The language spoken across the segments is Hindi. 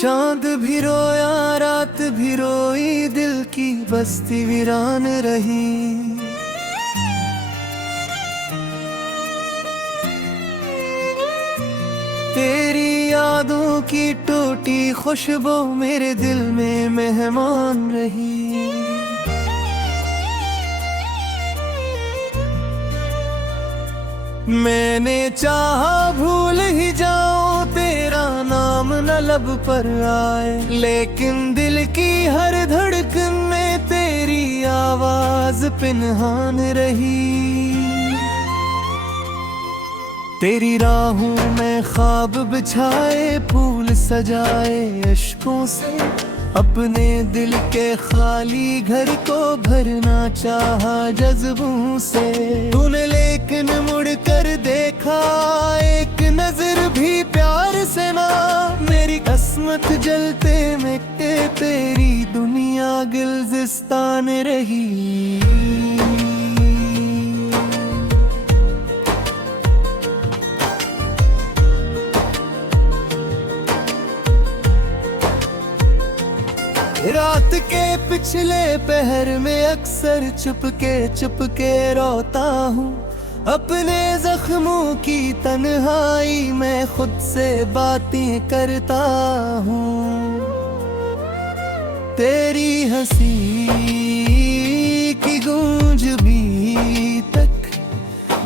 चांद भी रोया रात भी रोई, दिल की बस्ती वीरान रही। तेरी यादों की टूटी खुशबू मेरे दिल में मेहमान रही। मैंने चाहा भूल ही जाऊं तेरा नाम न लब पर आए, लेकिन दिल की हर धड़कन में तेरी आवाज पिनहान रही। तेरी राहों में ख्वाब बिछाए, फूल सजाए अश्कों से, अपने दिल के खाली घर को भरना चाहा जज्बों से। तूने लेकिन मुड़ कर देखा एक नजर भी प्यार से ना, मेरी किस्मत जलते मिटते तेरी दुनिया गुलिस्तान रही। रात के पिछले पहर में अक्सर चुपके रोता हूँ, अपने जख्मों की तन्हाई में खुद से बातें करता हूँ। तेरी हंसी की गूंज भी तक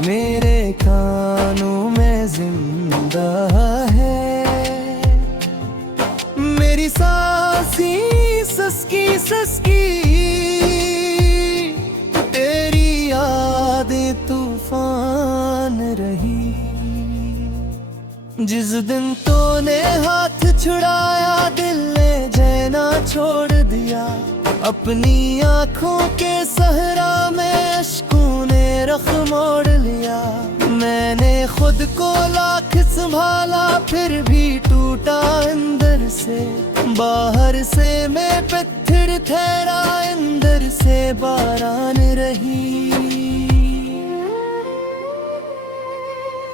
मेरे कानों में जिंदा है। मेरी सांसी ससकी तेरी यादें तूफान रही। जिस दिन तूने हाथ छुड़ाया दिल ने जैना छोड़ दिया, अपनी आंखों के सहरा में अश्कों ने रख मोड़ लिया। मैंने खुद को लाख संभाला फिर भी टूटा अंदर से, बाहर से मैं पत्थर ठहरा अंदर से बारान रही।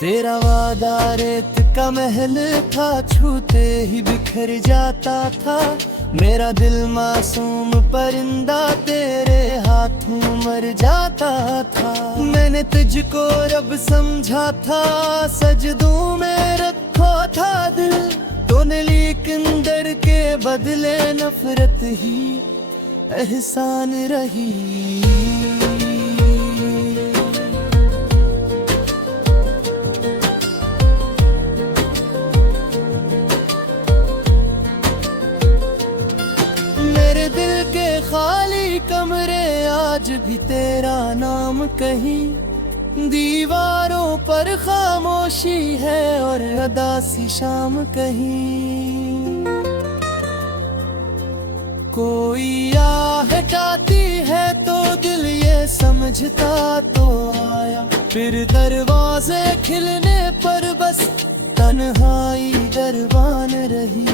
तेरा वादा रेत का महल था, छूते ही बिखर जाता था। मेरा दिल मासूम परिंदा तेरे हाथों मर जाता था। मैंने तुझको रब समझा था, सजदों में रखा था दिल। तूने लेकिन डर के बदले नफरत ही एहसान रही। मेरे दिल के खाली कमरे आज भी तेरा नाम कहीं, दीवारों पर खामोशी है और अदासी शाम कहीं। कोई हटाती है तो दिल ये समझता तो आया, फिर दरवाजे खिलने पर बस तन्हाई दरबान रही।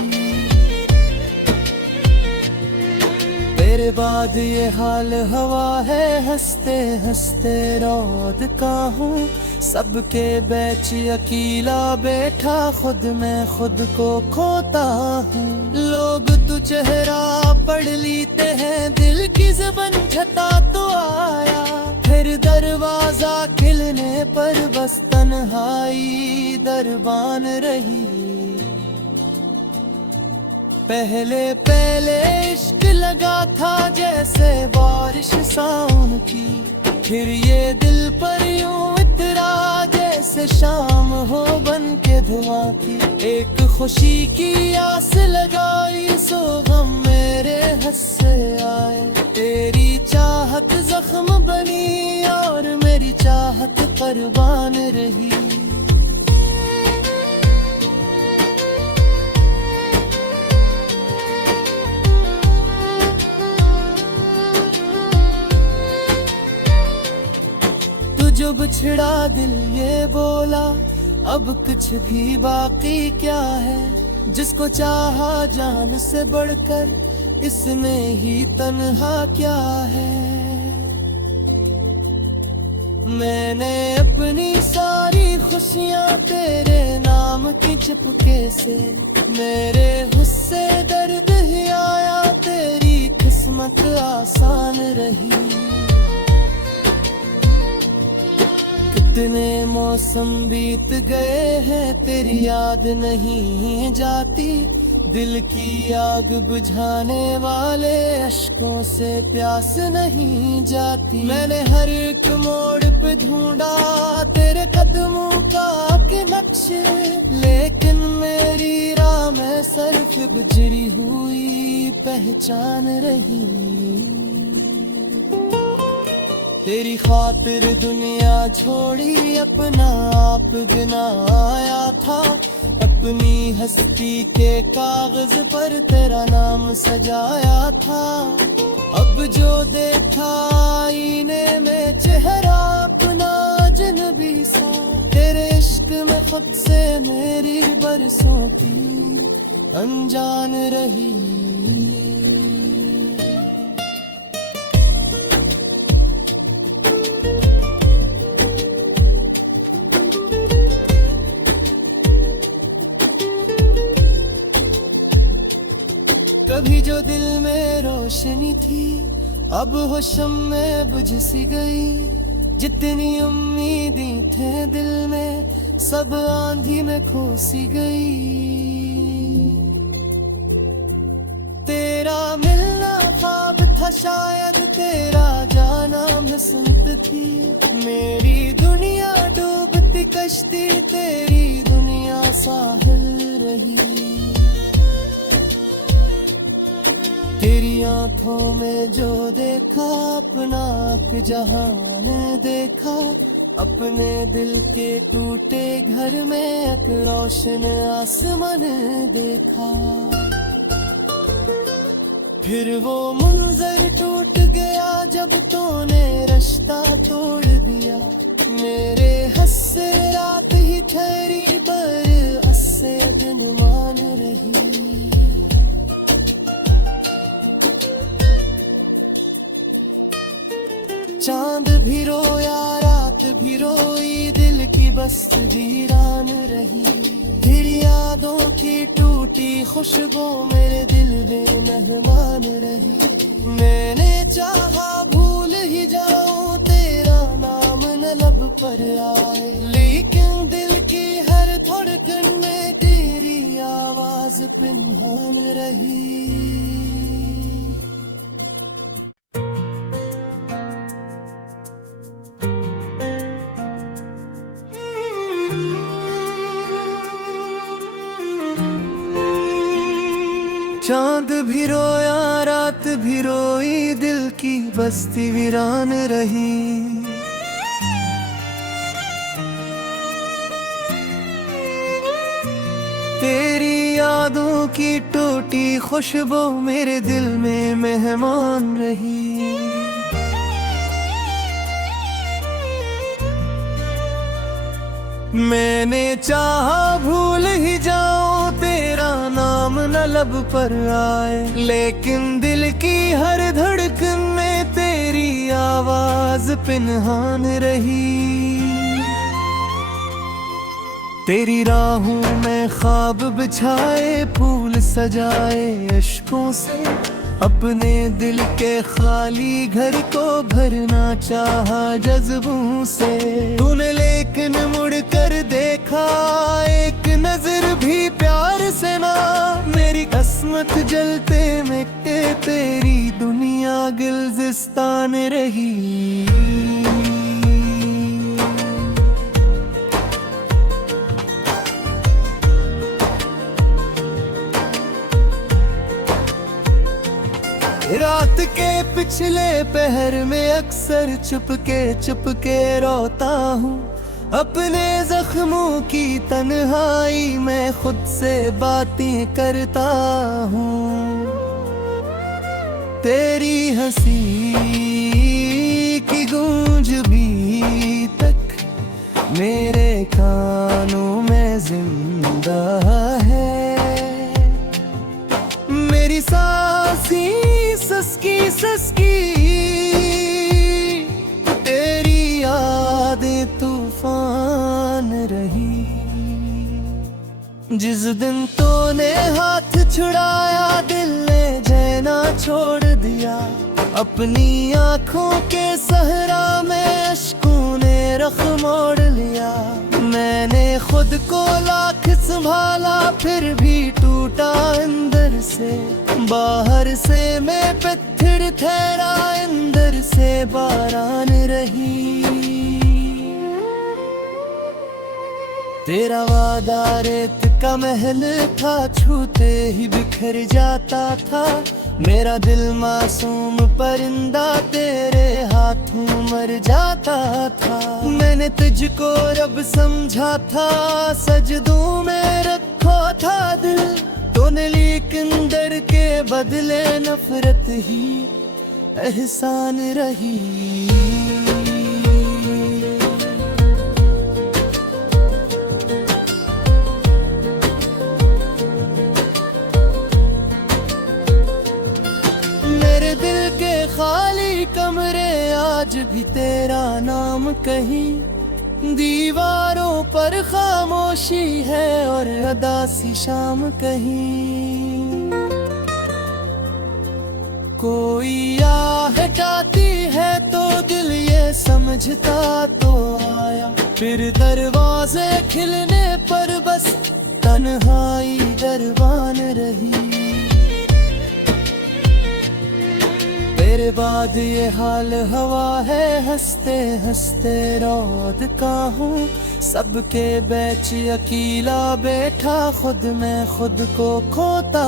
तेरे बाद ये हाल हवा है, हंसते हंसते रौद का हूँ। सबके बैच अकेला बैठा, खुद मैं खुद को खोता हूँ। लोग तू चेहरा पढ़ लेते हैं, दिल की ज़बान झटा तो आया। फिर दरवाजा खिलने पर बस तन्हाई दरबान रही। पहले इश्क लगा था जैसे बारिश सावन की, फिर ये दिल पर यूं इतरा जैसे शाम हो बन के धुआं की। एक खुशी की आस लगाई सो गम मेरे हंस से आए। तेरी चाहत जख्म बनी और मेरी चाहत कुर्बान रही। जो बिछड़ा दिल ये बोला, अब कुछ भी बाकी क्या है। जिसको चाहा जान से बढ़कर, इसमें ही तन्हा क्या है। मैंने अपनी सारी खुशियाँ तेरे नाम की चुपके से मेरे गुस्से दर्द ही आया, तेरी किस्मत आसान रही। कितने मौसम बीत गए हैं, तेरी याद नहीं जाती। दिल की आग बुझाने वाले अश्कों से प्यास नहीं जाती। मैंने हर एक मोड़ पे ढूंढा तेरे कदमों का कि नक्शे, लेकिन मेरी राह में सिर्फ गुजरी हुई पहचान रही। तेरी खातिर दुनिया छोड़ी, अपना आप गिनाया था। अपनी हस्ती के कागज पर तेरा नाम सजाया था। अब जो देखा आईने में चेहरा अपना अजनबी सा, तेरे इश्क में खुद से मेरी बरसों की अनजान रही। कभी जो दिल में रोशनी थी, अब हो शम्में बुझ सी गई। जितनी उम्मीदें थे दिल में, सब आंधी में खो सी गई। तेरा मिलना ख्वाब था शायद, तेरा जाना बसंत थी। मेरी दुनिया डूबती कश्ती, तेरी दुनिया साहिल रही। तेरी आंखों में जो देखा, अपना आप जहान देखा। अपने दिल के टूटे घर में एक रोशन आसमान देखा। फिर वो मंजर टूट गया जब तूने रास्ता तोड़ दिया। मेरे हंसे रात ही ठहरी, पर हंसे दिन मान रही। चांद भी रोया, रात भी रोई, दिल की बस वीरान रही। तेरी यादों की टूटी खुशबू मेरे दिल में मेहमान रही। मैंने चाहा भूल ही जाऊं, तेरा नाम न लब पर आए, लेकिन दिल की हर धड़कन में तेरी आवाज पिन्हान रही। चांद भी रोया, रात भी रोई, दिल की बस्ती वीरान रही। तेरी यादों की टूटी खुशबू मेरे दिल में मेहमान रही। मैंने चाहा भूल ही जाऊं, तेरा नाम न लब पर आए, लेकिन दिल की हर धड़कन में तेरी आवाज पिन्हान रही। तेरी राहों में ख्वाब बिछाए, फूल सजाए अश्कों से। अपने दिल के खाली घर को भरना चाहा जज्बों से। तूने लेकिन मुड़ कर देखा एक नजर भी प्यार से ना। मेरी किस्मत जलते मिटते, तेरी दुनिया गुलिस्तान रही। रात के पिछले पहर में अक्सर चुपके रोता हूँ। अपने जख्मों की तन्हाई में खुद से बातें करता हूँ। तेरी हंसी की गूंज भी तक मेरे कानों में जिंदा है। मेरी सांसी ससकी तेरी यादें तूफान रही। जिस दिन तूने हाथ छुड़ाया दिल ने जैना छोड़ दिया। अपनी आंखों के सहरा में अश्कों ने रुख मोड़ लिया। मैंने खुद को लाख संभाला फिर भी टूटा अंदर से। बाहर से मैं पत्थर ठहरा अंदर से बारान रही। तेरा वादा रेत का महल था, छूते ही बिखर जाता था। मेरा दिल मासूम परिंदा तेरे हाथों मर जाता था। मैंने तुझको रब समझा था, सजदों में रखा था दिल। तूने लेकिन डर के बदले नफरत ही एहसान रही। खाली कमरे आज भी तेरा नाम कहीं। दीवारों पर खामोशी है और अदासी शाम कहीं। कोई आह हटाती है तो दिल ये समझता तो आया। फिर दरवाजे खिलने पर बस तन्हाई दरबान रही। तेरे बाद ये हाल हवा है, हंसते हंसते रौद का हूँ। सबके बैच अकेला बैठा, खुद मैं खुद को खोता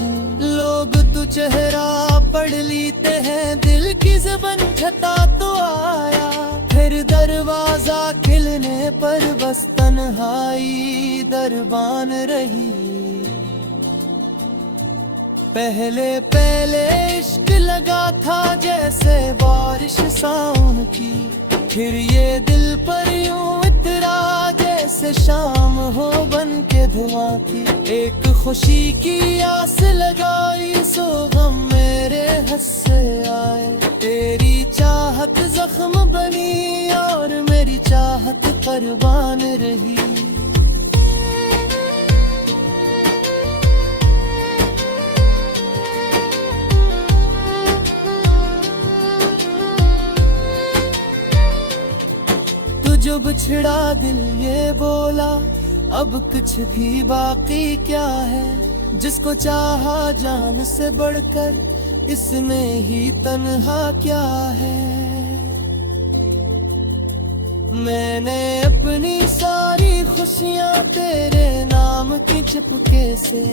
हूँ। लोग तू चेहरा पढ़ लेते हैं, दिल की ज़बान छता तो आया। फिर दरवाजा खिलने पर बस तन्हाई दरबान रही। पहले पहले इश्क लगा था जैसे बारिश सावन की। फिर ये दिल पर यूं इतरा जैसे शाम हो बन के धुआं की। एक खुशी की आस लगाई सो गम मेरे हंस से आए। तेरी चाहत जख्म बनी और मेरी चाहत कुर्बान रही। जो बिछड़ा दिल ये बोला, अब कुछ भी बाकी क्या है। जिसको चाहा जान से बढ़कर, इसमें ही तन्हा क्या है। मैंने अपनी सारी खुशियाँ तेरे नाम की चिपके से।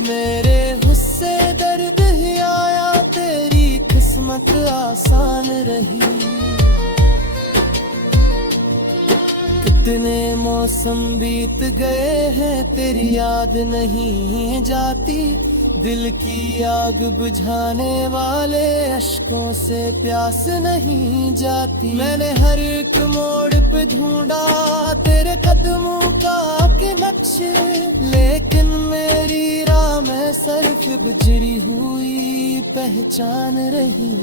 मेरे गुस्से दर्द ही आया, तेरी किस्मत आसान रही। कितने मौसम बीत गए हैं, तेरी याद नहीं जाती। दिल की आग बुझाने वाले अश्कों से प्यास नहीं जाती। मैंने हर एक मोड़ पे ढूंढा तेरे कदमों का के नक्शे, लेकिन मेरी राह में सिर्फ गुजरी हुई पहचान रही।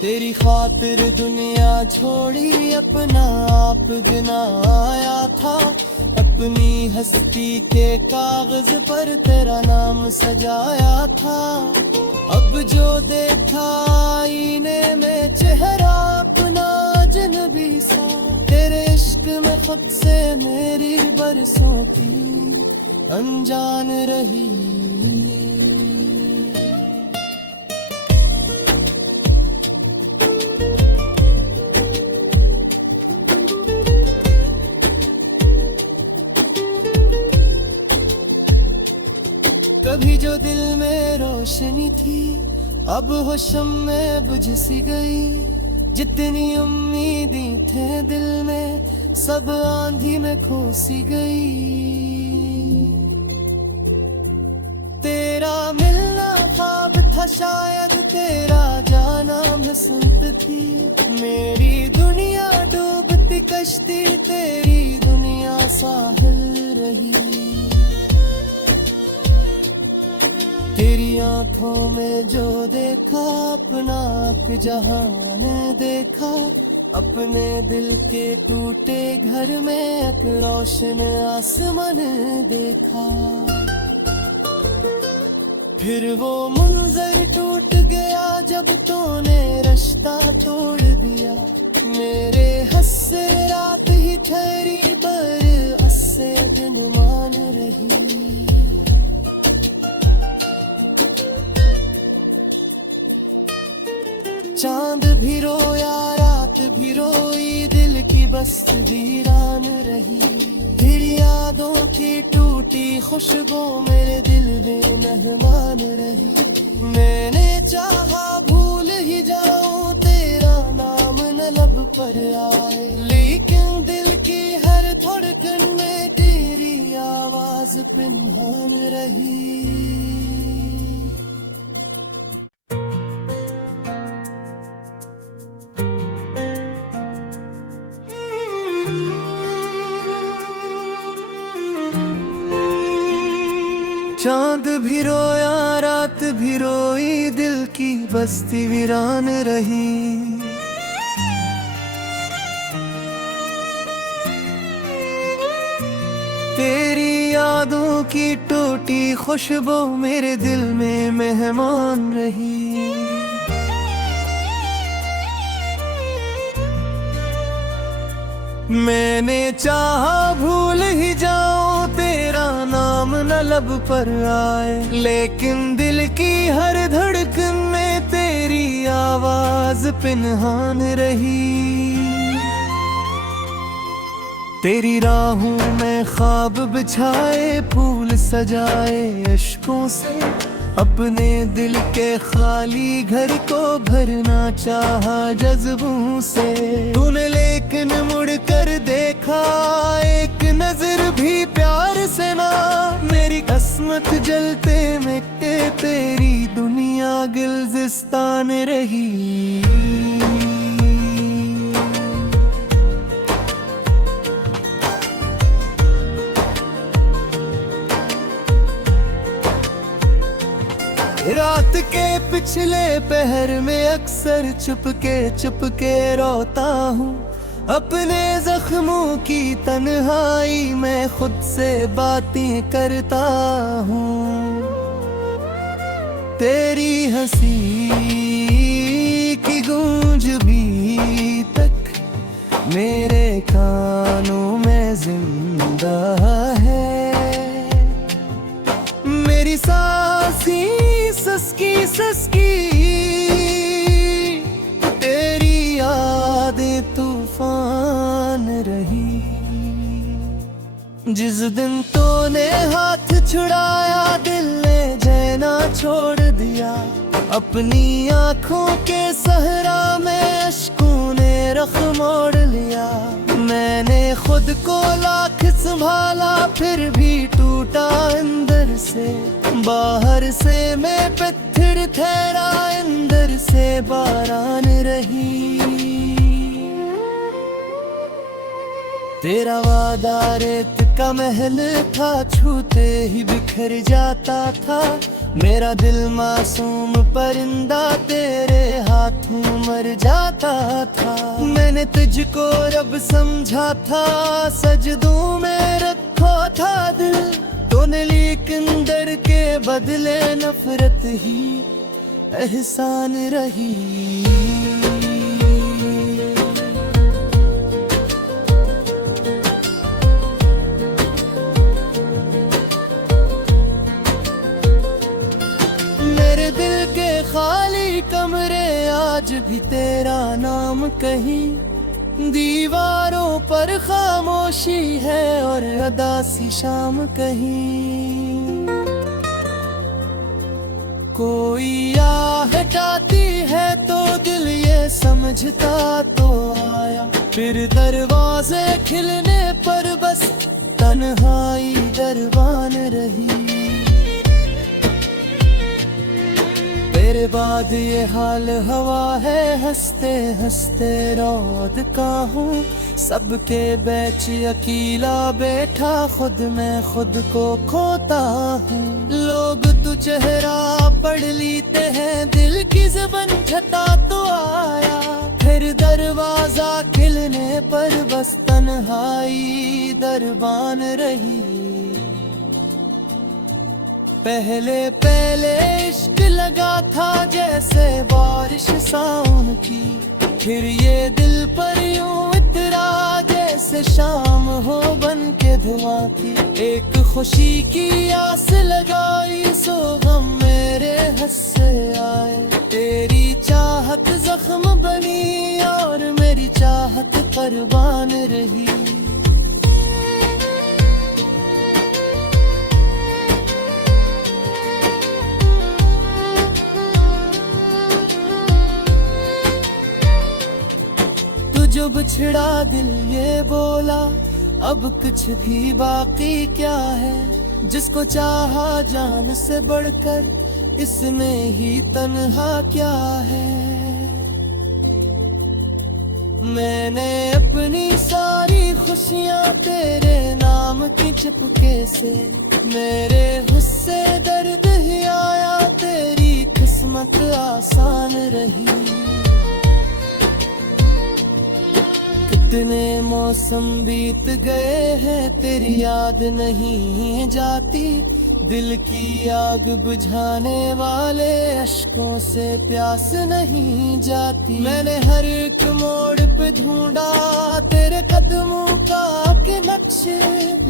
तेरी खातिर दुनिया छोड़ी, अपना आप गिनाया था। अपनी हस्ती के कागज पर तेरा नाम सजाया था। अब जो देखा आईने में चेहरा अपना अजनबी सा। तेरे इश्क में खुद से मेरी बरसों की अनजान रही। कभी जो दिल में रोशनी थी, अब हो शम्में बुझ सी गई। जितनी उम्मीदें थे दिल में, सब आंधी में खो सी गई। तेरा मिलना ख्वाब था शायद, तेरा जाना बसंत थी। मेरी दुनिया डूबती कश्ती, तेरी दुनिया साहिल रही। तेरी आंखों में जो देखा, अपना जहान देखा। अपने दिल के टूटे घर में एक रोशन आसमान देखा। फिर वो मंजर टूट गया जब तूने रास्ता तोड़ दिया। मेरे हंसे रात ही ठहरी पर हंसे दिन मान रही। चांद भी रोया रात भी रोई, दिल की बस वीरान रही। फिर यादों की टूटी खुशबू मेरे दिल में मेहमान रही। मैंने चाहा भूल ही जाऊं तेरा नाम न लब पर आए, लेकिन दिल की हर धड़कन में तेरी आवाज पिन्हान रही। चांद भी रोया रात भी रोई, दिल की बस्ती वीरान रही। तेरी यादों की टूटी खुशबू मेरे दिल में मेहमान रही। मैंने चाहा भूल ही जाऊं तेरा नाम न लब पर आए, लेकिन दिल की हर धड़कन में तेरी आवाज पिन्हान रही। तेरी राहों में ख्वाब बिछाए फूल सजाए अश्कों से, अपने दिल के खाली घर को भरना चाहा जज्बों से। तूने लेकिन मुड़ कर देखा एक नजर भी प्यार से ना। मेरी किस्मत जलते मिटते तेरी दुनिया गुलिस्तान रही। रात के पिछले पहर में अक्सर चुपके रोता हूँ। अपने जख्मों की तन्हाई में खुद से बातें करता हूँ। तेरी हंसी की गूंज भी तक मेरे कानों में जिंदा है। मेरी सांसी ससकी तेरी यादें तूफान रही। जिस दिन तूने हाथ छुड़ाया दिल ने जैना छोड़ दिया। अपनी आंखों के सहरा में अश्कों ने रख मोड़ लिया। मैंने खुद को लाख संभाला फिर भी टूटा अंदर से। बाहर से मैं पत्थर ठहरा अंदर से बारान रही। तेरा वादा रेत का महल था, छूते ही बिखर जाता था। मेरा दिल मासूम परिंदा तेरे हाथों मर जाता था। मैंने तुझको रब समझा था, सजदों में रखा था दिल। तूने लेकिन डर के बदले नफरत ही एहसान रही। मेरे दिल के खाली कमरे आज भी तेरा नाम कहीं। दीवारों पर खामोशी है और अदासी शाम कहीं। कोई हटाती है तो दिल ये समझता तो आया। फिर दरवाजे खिलने पर बस तन्हाई दरबान रही। तेरे बाद ये हाल हवा है, हंसते हंसते रौद का हूँ। सबके बैच अकेला बैठा, खुद मैं खुद को खोता हूँ। लोग तू चेहरा पढ़ लेते हैं, दिल की ज़बान छटा तो आया। फिर दरवाजा तन्हाई दरबान रही। पहले पहले इश्क लगा था जैसे बारिश सावन की, फिर ये दिल पर यूं इतरा जैसे शाम हो बन के धुआं थी। एक खुशी की आस लगाई सो गम मेरे हंस से आए। तेरी चाहत जख्म बनी और मेरी चाहत कुर्बान रही। जो बिछड़ा दिल ये बोला अब कुछ भी बाकी क्या है। जिसको चाहा जान से बढ़कर इसमें ही तन्हा क्या है। मैंने अपनी सारी खुशियाँ तेरे नाम की चुपके से, मेरे गुस्से दर्द ही आया तेरी किस्मत आसान रही। कितने मौसम बीत गए हैं तेरी याद नहीं जाती। दिल की आग बुझाने वाले अश्कों से प्यास नहीं जाती। मैंने हर एक मोड़ पे ढूंढा तेरे कदमों का के नक्शे,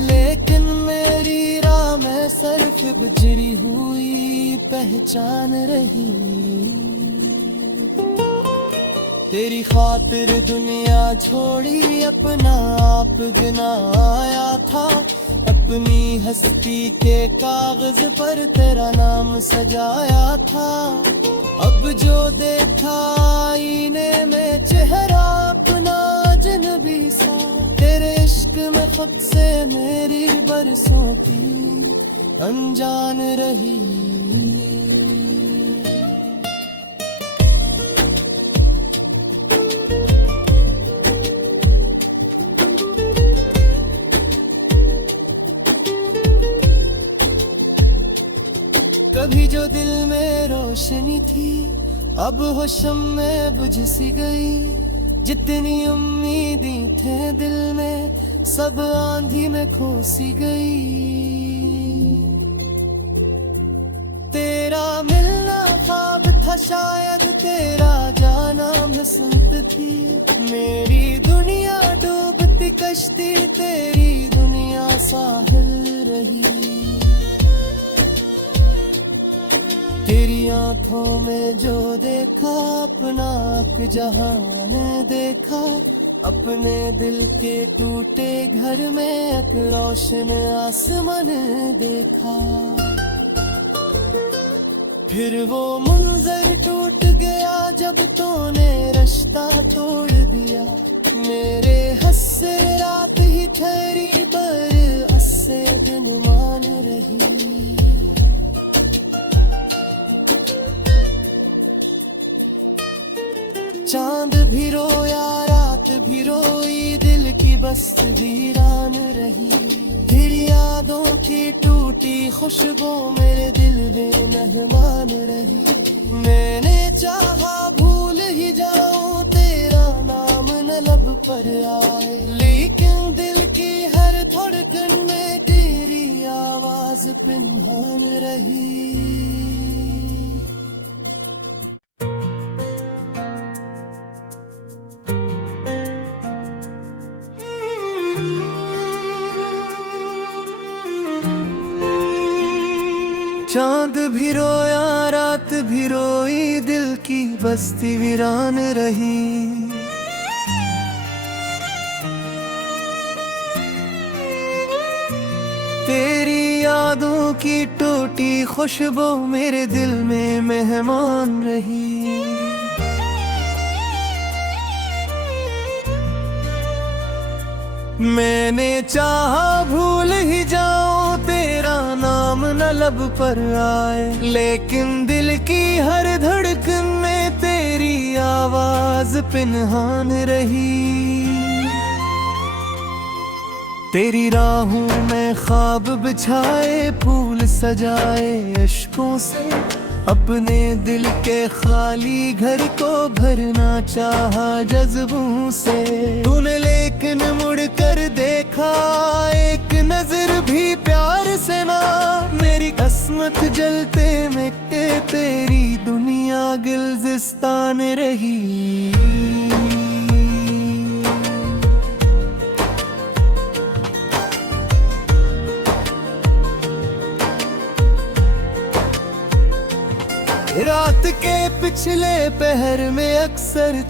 लेकिन मेरी राह में सिर्फ गुजरी हुई पहचान रही। तेरी खातिर दुनिया छोड़ी अपना आप गिनाया था। अपनी हस्ती के कागज पर तेरा नाम सजाया था। अब जो देखा आईने में चेहरा अपना अजनबी सा, तेरे इश्क में खुद से मेरी बरसों की अनजान रही। कभी जो दिल में रोशनी थी अब हो शम्में बुझ सी गई। जितनी उम्मीदें थे दिल में सब आंधी में खो सी गई। तेरा मिलना ख्वाब था शायद तेरा जाना बसंत थी। मेरी दुनिया डूबती कश्ती तेरी दुनिया साहिल रही। तेरी आंखों में जो देखा अपना एक जहान देखा। अपने दिल के टूटे घर में एक रोशन आसमान देखा। फिर वो मंजर टूट गया जब तूने रास्ता तोड़ दिया। मेरे हंसे रात ही ठहरी पर हंसे दिन मान रही। चांद भी रोया रात भी रोई दिल की बस्त वीरान रही। फिर यादों की टूटी खुशबू मेरे दिल में मेहमान रही। मैंने चाहा भूल ही जाऊं तेरा नाम न लब पर आए, लेकिन दिल की हर धड़कन में तेरी आवाज पिन्हान रही। चांद भी रोया रात भी रोई दिल की बस्ती वीरान रही। तेरी यादों की टूटी खुशबू मेरे दिल में मेहमान रही। मैंने चाहा भूल ही जाऊं तेरा नाम न लब पर आए, लेकिन दिल की हर धड़कन में तेरी आवाज पिन्हान रही। तेरी राहों में ख्वाब बिछाए फूल सजाए अश्कों से, अपने दिल के खाली घर को भरना चाहा जज्बों से तूने, लेकिन मुड़ कर देखा एक नजर भी प्यार से ना। मेरी किस्मत जलते मिटते तेरी दुनिया गिलजिस्तान रही। रात के पिछले पहर में अक्सर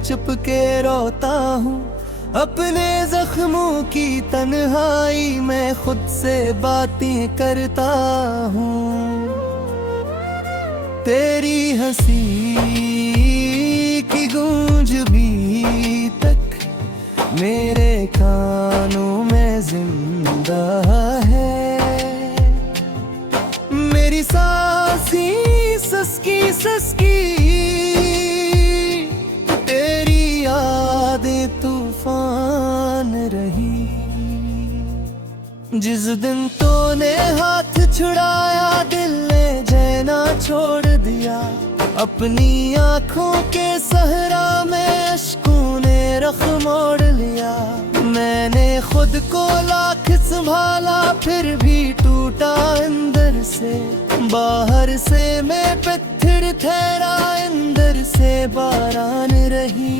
चुपके रोता हूँ, अपने जख्मों की तन्हाई में खुद से बातें करता हूँ। तेरी हंसी की गूंज भी तक मेरे कानों में जिंदा है। मेरी सांसी ससकी तेरी यादें तूफान रही। जिस दिन तूने हाथ छुड़ाया दिल ने जैना छोड़ दिया। अपनी आंखों के सहरा में अश्कों ने रख मोड़ लिया। मैंने खुद को लाख संभाला फिर भी टूटा अंदर से। बाहर से मैं पत्थर ठहरा अंदर से बारान रही।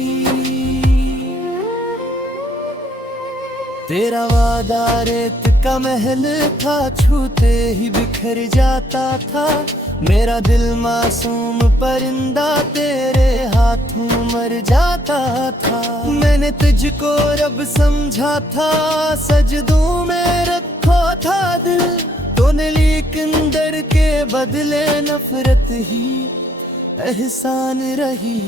तेरा वादा रेत का महल था, छूते ही बिखर जाता था। मेरा दिल मासूम परिंदा तेरे हाथों मर जाता था। मैंने तुझको रब समझा था, सजदों में रखा था दिल तूने, लेकिन डर के बदले नफरत ही एहसान रही।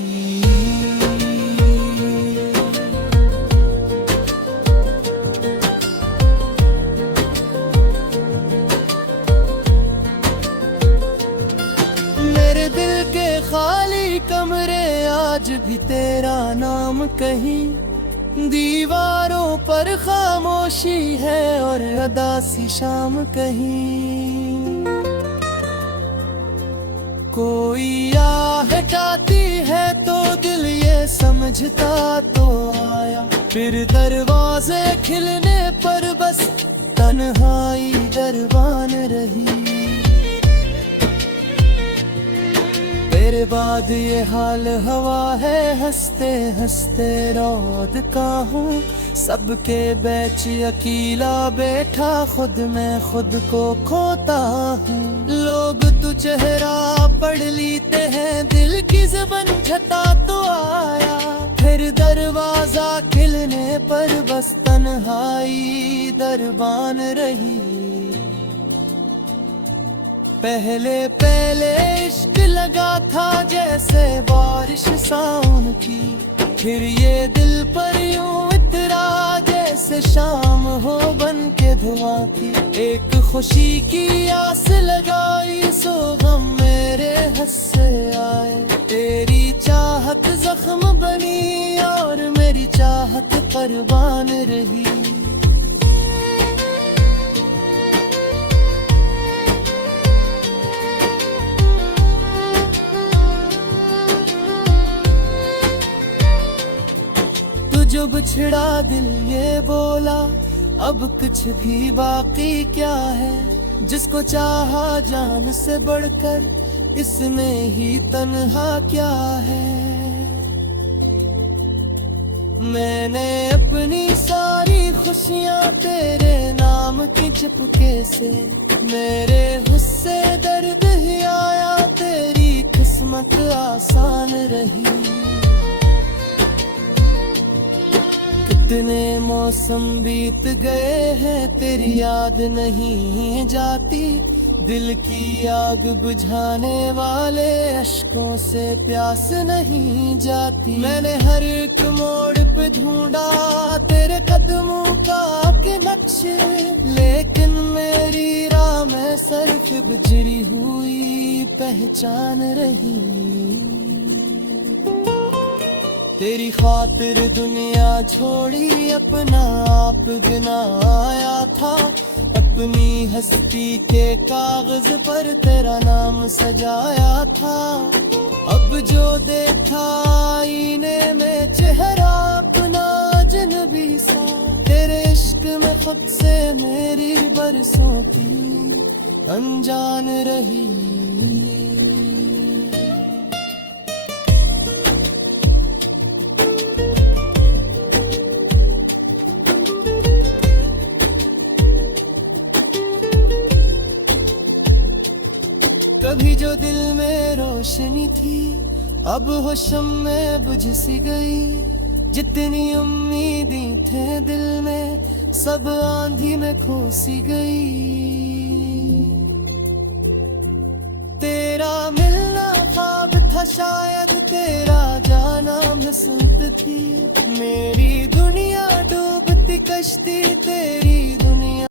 मेरे दिल के खाली कमरे आज भी तेरा नाम कहीं, दीवारों पर खामोशी है और अदासी शाम कहीं। कोई हटाती है तो दिल ये समझता तो आया, फिर दरवाजे खिलने पर बस तन्हाई दरबान रही। तेरे बाद ये हाल हवा है, हंसते हंसते रौद का हूँ। सबके बैच अकेला बैठा, खुद मैं खुद को खोता हूँ। लोग तू चेहरा पढ़ लेते हैं, दिल की ज़बान झटा तो आया। फिर दरवाजा खिलने पर बस तन्हाई दरबान रही। पहले पहले इश्क लगा था जैसे बारिश सावन की, फिर ये दिल पर यूं इतरा जैसे शाम हो बन के धुआं की। एक खुशी की आस लगाई सो गम मेरे हंस से आए। तेरी चाहत जख्म बनी और मेरी चाहत कुर्बान रही। जो बिछड़ा दिल ये बोला, अब कुछ भी बाकी क्या है। जिसको चाहा जान से बढ़कर, इसमें ही तन्हा क्या है। मैंने अपनी सारी खुशियाँ तेरे नाम की चिपके से, मेरे हुस्से दर्द ही आया, तेरी किस्मत आसान रही। कितने मौसम बीत गए हैं तेरी याद नहीं जाती। दिल की आग बुझाने वाले अश्कों से प्यास नहीं जाती। मैंने हर एक मोड़ पे ढूंढा तेरे कदमों का के नक्शे, लेकिन मेरी राह में सिर्फ बिजली हुई पहचान रही। तेरी खातिर दुनिया छोड़ी, अपना आप गिनाया था। अपनी हस्ती के कागज पर तेरा नाम सजाया था। अब जो देखा आईने में चेहरा अपना अजनबी सा, तेरे इश्क में खुद से मेरी बरसों की अनजान रही। कभी जो दिल में रोशनी थी अब हो शम्में बुझ सी गई। जितनी उम्मीदें थे दिल में सब आंधी में खो सी गई। तेरा मिलना ख्वाब था शायद, तेरा जाना बसंत थी। मेरी दुनिया डूबती कश्ती तेरी दुनिया